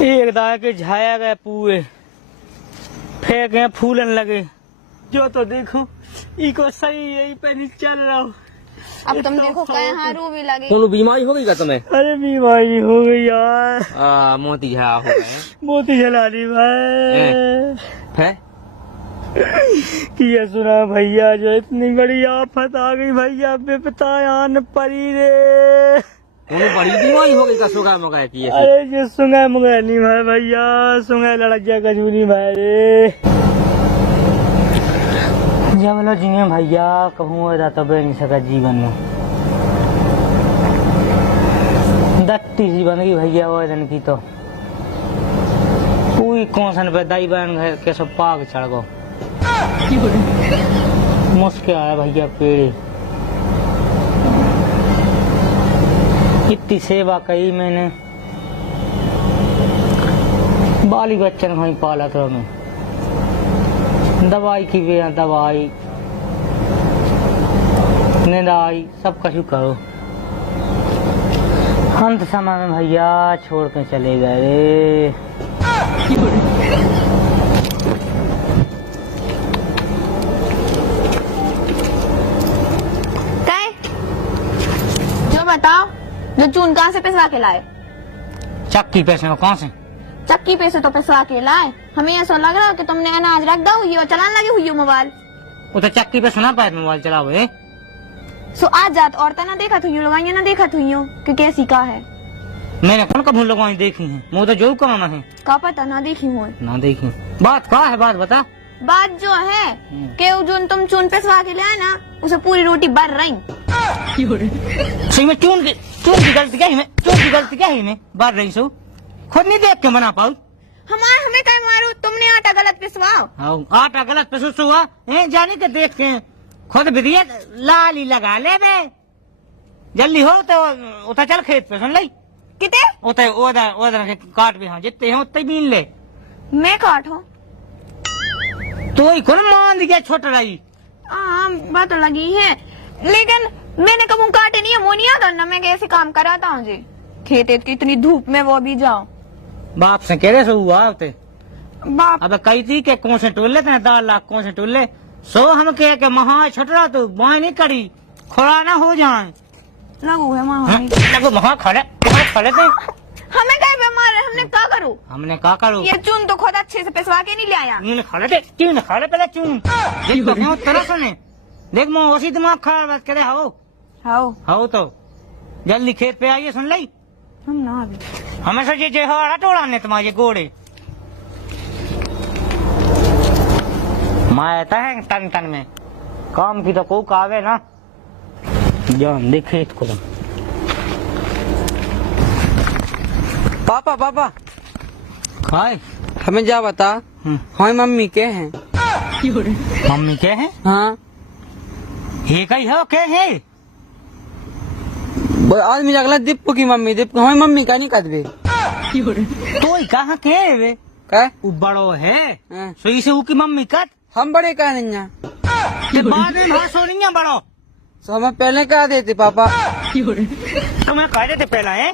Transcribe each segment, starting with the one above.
एक दाए के झाया गए पूरे फेंक गए फूलन लगे जो तो देखो इको सही यही पे नहीं चल रहा हूँ। अब तुम देखो कहाँ रू भी लगी। कौन बीमारी हो गई क्या तुम्हें? अरे बीमारी हो गई यार। मोती झा हो गए। मोती जलाली भाई है किया सुना भैया जो इतनी बड़ी आफत आ गई भैया बेपतायान परी रे। बड़ी बीमारी हो गई का सुगा मगा की? अरे जो सुंगा मुगा नहीं भाई भैया सुंगा लड़क गया कजूरी भाई रे। जब लो जिये भैया कहूँ रहता बे नहीं सका जीवन में दत्ती जीवन की भैया वो दिन की तो पूरी कौन पे दाई बहन घर के सब पाग चढ़ गो मुश्किल आया भैया पेड़ इतनी सेवा कही मैंने बाली बच्चन कहीं पाला तो मैं दवाई की भी दवाई निदाई सब कछु करो अंत समय में भैया छोड़ के चले गए रे। जो बताओ जो चून कहाँ से पिसवा के लाए? चक्की पैसे कौन से चक्की पे से तो पिसवा के लाए। हमें ऐसा लग रहा है कि तुमने अनाज रख दो हुई और चलाने लगी हुई मोबाइल। वो तो चक्की पे सुना पाए मोबाइल चला हुए सो आज जात औरतें ना देखा हुई लगाइया ना देखा हुई कि कैसी का है। मैंने कौन कब लगवाई देखी है मुँह तो जो कमाना है का पता ना देखी हूँ ना देखी। बात का है बात बता। बात जो है कि जो तुम चून पिसवा के लाए ना उसे पूरी रोटी भर रही। सही में चून की गलती क्या ही में बात रही सो खुद नहीं देख के बना पाऊ। हमें कहीं मारो तुमने आटा गलत पिसवाओ। आटा गलत पिसो हुआ जाने के देखते हैं खुद विधिया लाली लगा ले बे जल्दी हो तो उतर चल खेत पे सुन ली किते उधर के काट भी हाँ जितने हैं उतने बीन ले। मैं काटो तो ही खुद मान दिया छोट रही। बात लगी है लेकिन मैंने कभी काटे नहीं है मोनिया करना मैं कैसे काम कराता हूँ जी खेत की इतनी धूप में वो भी जाओ। बाप से कह रहे सो हुआ होते बाप अब कही थी कि कौन से टोले थे 10 लाख कौन से टोले सो हम कहे कि महा छोट रहा तो बाई नहीं करी खोड़ा ना हो जाए लगू है लगो महा खड़े थे हमें कहीं बीमार है हमने क्या करूँ ये चून तो खुद अच्छे से पिसवा के नहीं ले आया। खड़े थे क्यों खड़े पहले चून देख तरह सुने देख मैं उसी दिमाग खराब बात करे हो तो जल्दी खेत पे आइए सुन ली हम ना अभी हमेशा ये हरा टोड़ा ने तुम्हारे गोड़े मायता है तन तन में काम की तो को कावे ना जान देख खेत को पापा खाए हमें जा बता हाँ मम्मी के हैं? मम्मी के हैं? हाँ ये कही हो के है आदमी अगला दीपू की मम्मी दीपू हमें मम्मी का नहीं कदबे तो कहाँ के है वे का बड़ो है हाँ। सो इसे की मम्मी कद हम बड़े कह नहीं हैं बाद में भाषा सो नहीं है बड़ो तो हमें पहले कह देते पापा तुम्हें कह देते पहला है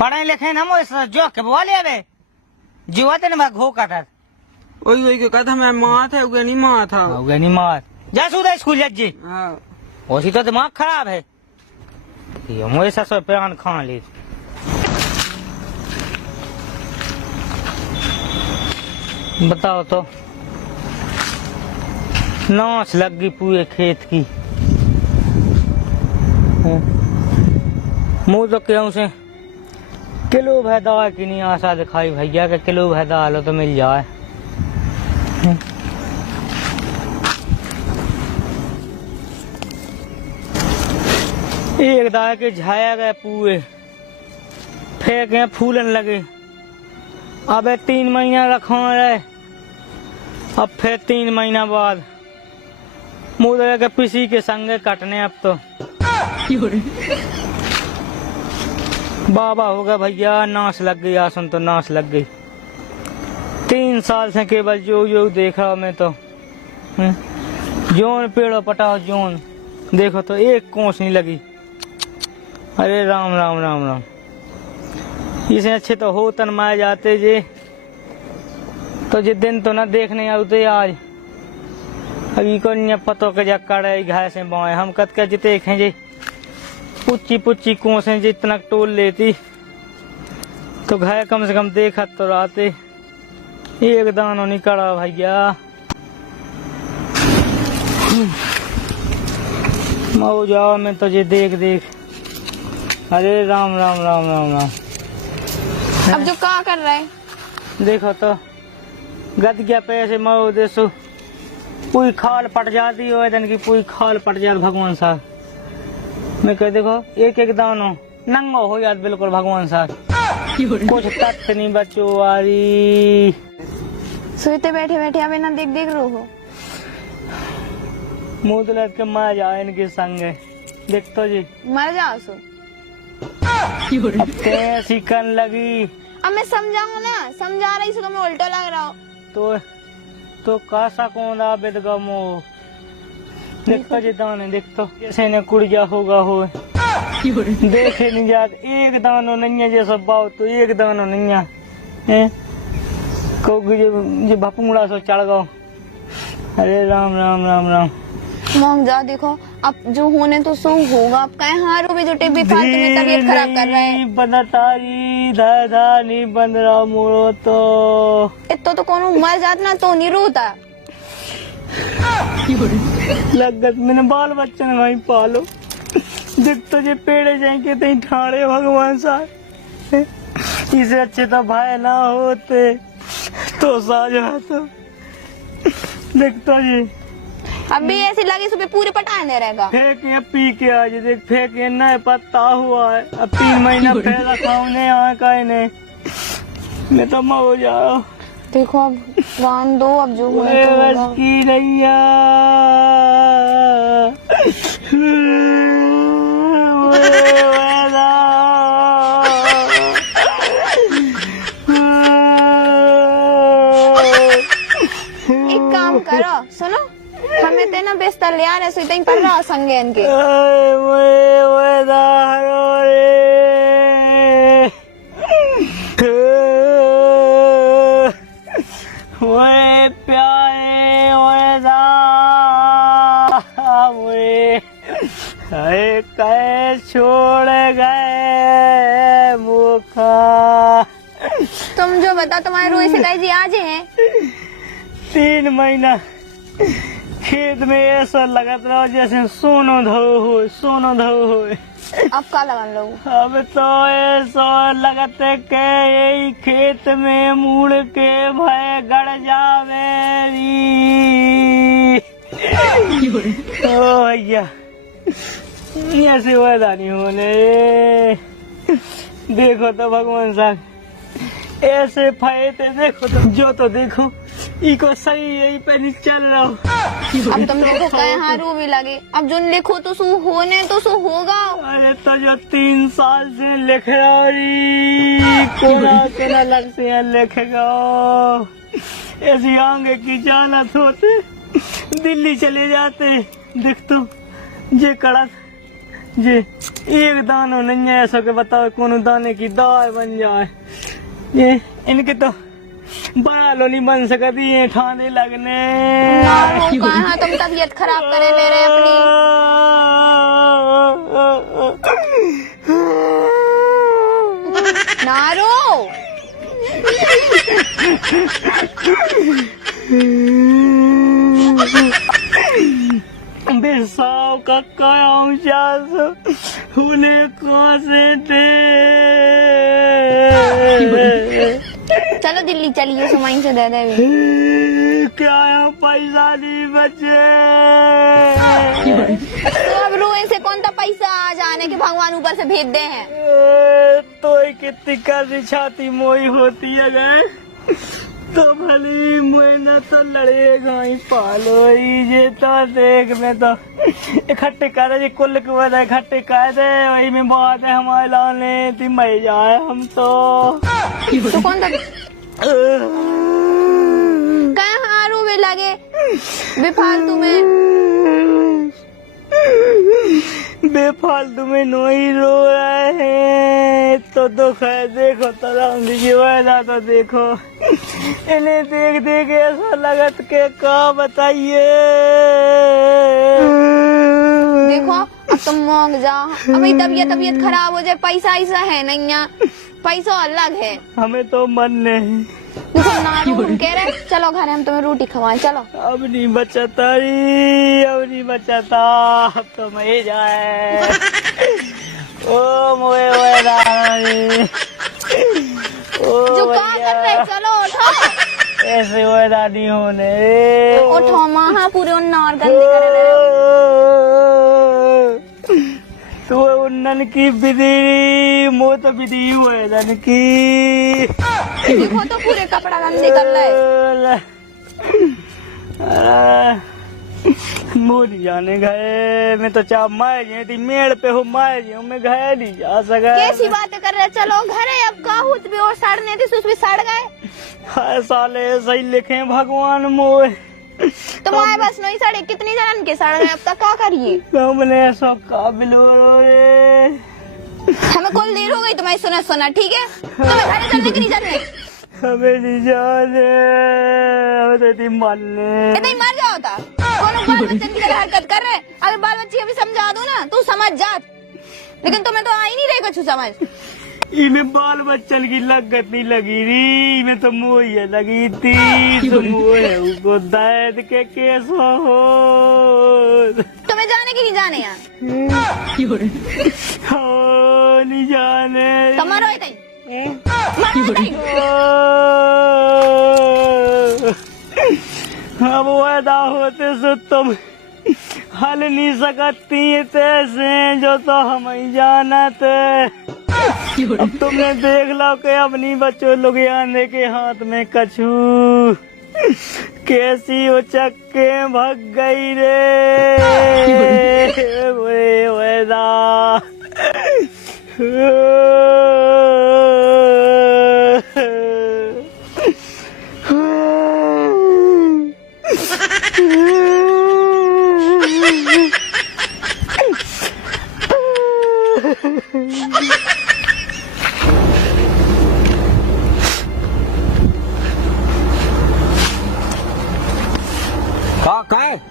पढ़े लिखे ना वो जो के बोल लिया जीवा तेने मैं घो का था वही को कहता मैं माँ था उगे नहीं माँ था उगे नहीं मार जा सुधा स्कूल जी हाँ उसी तो दिमाग खराब है मुझे 700 प्यान खा ली बताओ तो नाच लग गई पूरे खेत की मुँह तो क्यों से किलो भैदा की नहीं आशा दिखाई भैया के किलो भैदा लो तो मिल जाए। एक दाए के झाया गए पूरे फेंक गए फूलन लगे अब 3 महीना रखा रहे अब फिर 3 महीना बाद मुँह के पिसी के संगे कटने अब तो बाबा हो गया भैया नाश लग गई आसन तो नाश लग गई 3 साल से केवल जो देख रहा मैं तो जोन पेड़ों पटाओ जोन देखो तो एक कोस नहीं लगी। अरे राम राम राम राम इसे अच्छे तो हो तन माए जाते जे तो जे दिन तो न देखने आते आज अभी को न पतो के जक्कड़ घाय से बाए हम कत के जिते देखें जे पुच्ची पुच्ची कुओं से जितना टोल लेती तो घाय कम से कम देखत तो रहते एक दानो निकला भैया मऊ जाओ मैं तुझे देख देख अरे राम राम राम राम राम अब जो क्या कर रहा है देखो तो गद गया पैसे मऊ देसो पूरी खाल पट जाती हो दिन की पूरी खाल पट जाती भगवान साहब मैं कह देखो एक एक दानो नंगो हो जात बिल्कुल भगवान साहब कुछ तक नहीं बचो वारी सोते बैठे बैठे अब ना देख देख रो हो मुँह तो लग के मार जाए इनके संग देख तो जी मर जाओ सो कैसी कन लगी अब मैं समझाऊं ना समझा रही सो तो मैं उल्टा लग रहा हूँ तो कासा कौन आ बेद गमो देख तो जी दाने देख तो कैसे ने कुड़िया होगा हो देखे नहीं जात एक दानो नहीं है जैसा बाव तो एक दानो नहीं है को जे भपुंगड़ा सो चढ़ गो अरे राम राम राम राम मोम जा देखो अब जो होने तो सो होगा अब कहे हारो भी जो टिब्बी फालतू में तबीयत खराब कर रहा है बनतारी दादा नहीं बन रहा मोरो तो इतो तो कोनो मर जात ना तो नहीं रोता लगत मैंने बाल बच्चन वहीं पालो देख तो जे पेड़े जाएंगे तहीं ठाड़े भगवान साहब इसे अच्छे तो भाई ना होते तो साजा तो देख तो जी अब भी ऐसी लगी सुबह पूरे पटाने रहेगा फेंक ये पी के आज देख फेंक ये न पत्ता हुआ है अब 3 महीना पहला खाने आए कहीं नहीं मैं तो मर हो जा रहा हूँ देखो अब गान दो अब जो होने तो बस होगा की नैया एक काम करो सुनो हमें ते ना बिस्तर ले आने सो इतनी पर रहा संगे इनके ओए प्यारे ओए दा ओए कै छोड़ गए मुखा तुम जो बता तुम्हारे रोई से जी आज हैं 3 महीना खेत में ऐसा लगत रहा जैसे सोनो धो हो अब का लगन लोग अब तो ऐसा लगत के यही खेत में मुड़ के भय गड़ जावेरी ओ भैया ऐसे वादा नहीं होने देखो तो भगवान साहब ऐसे फायदे देखो तुम जो तो देखो इको सही यही पे नहीं चल रहा हूँ अब तुम देखो कहे हाँ रो भी लगे अब जो लिखो तो सो होने तो सो होगा अरे तो जो 3 साल से लिख रही कोना केना लग से लिखेगा ऐसी आगे की चालत होते दिल्ली चले जाते देख तो जे कड़क जे एक दानो नहीं है ऐसा के बताओ कौन दाने की दाल बन जाए ये इनके तो बड़ा लो नहीं बन सकती है ठाने लगने कहा तुम तबीयत खराब करे ले रहे अपनी नारो बेसाव का कायास उन्हें कौन से थे चलो दिल्ली चलिए सुमाइन से दे दे क्या यहाँ पैसा नहीं बचे तो अब रोए से कौन सा पैसा आ जाने के भगवान ऊपर से भेज दे हैं तो कितनी कर्ज छाती मोई होती है गए तो भली मुझे तो लड़ेगा ही पालो ये तो देख मैं तो इकट्ठे कर दे कुल के बाद इकट्ठे कर दे वही में बात है हमारे लाने थी मर जाए हम तो कौन था कहे हारू भी लगे बेफालतू में बेफालतू में नहीं रो रहे हैं तो दुख है। देखो तरंगी की वजह तो देखो, इन्हें देख देख ऐसा लगत के का बताइए। देखो अब तुम मांग जा, अभी तबीयत खराब हो जाए, पैसा ऐसा है नहीं यहाँ, पैसा अलग है। हमें तो मन नहीं। देखो ना तुम कह रहे चलो घर हम तुम्हें रोटी खवाएं, चलो। अब नहीं बचाता री, अब नहीं बचाता, अब तो मैं जाए। ओ मोए ओए रानी, ओ जो काम कर रहे चलो उठो। ऐसे ओए रानी होने उठो माँ, पूरे उन्नार गंदे कर रहे हो। तू उन्नन की विधि, मो तो विधि हुए नन की। देखो तो पूरे कपड़ा गंदे कर रहे। मोरी जाने गए, मैं तो चाह माए जी थी मेड़ पे हो, माए जी मैं गए नहीं जा सका। कैसी बातें कर रहे, चलो घर है अब का हुत भी और सड़ने थी, सुस भी सड़ गए। हाय साले सही लिखे भगवान मोए। तुम्हारे बस नहीं सड़े, कितनी जनन के सड़ गए, अब तक क्या करिए। हमने सब काबिल हो रे। हमें कुल देर हो गई तुम्हारी सुना, ठीक है। तुम्हें घर चलने की नहीं जाने, हमें नहीं जाने, हमें तो इतनी मानने। इतना ही मर जाओ था। दोनों बाल बच्चन की तरह हरकत कर रहे, अगर बाल बच्ची अभी समझा दूं ना तू समझ जात, लेकिन तुम्हें तो आ ही नहीं रहे कुछ समझ। इन्हें बाल बच्चन की लगत नहीं लगी री, मैं तो मोहिया लगी थी। तो मोहे उनको दर्द के कैसा हो। तुम्हें जाने की नहीं जाने यार, हाँ नहीं जाने। तो मरो ही तई, मरो ही तई। अब वादा होते सो तुम हल नहीं सकती तैसे, जो तो हम ही जानत। अब तुमने देख लो कि अपनी बच्चों लोग आने के हाथ में कछू कैसी उचक के भग गई रे। वे वेदा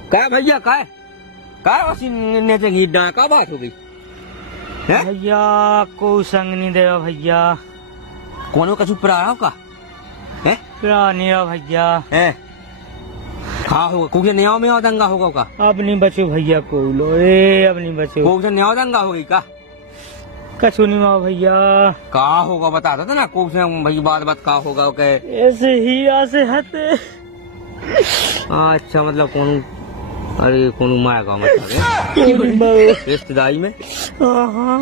क्या भैया क्या वसी नेचे घी डा का बात हो गई है? भैया को संग नहीं देवा भैया। कोनो का चुप रहा का है? नहीं रहा भैया है हाँ होगा कुछ न्याव में दंगा होगा का। अब नहीं बचो भैया को लो रे, अब नहीं बचो। कुछ न्याव दंगा होगी का? कछु नहीं माँ भैया। का होगा बताता था ना कुछ भाई बात का होगा के ऐसे ही से हते। अच्छा मतलब कौन, अरे कौन माया का मतलब रिश्तेदारी में हाँ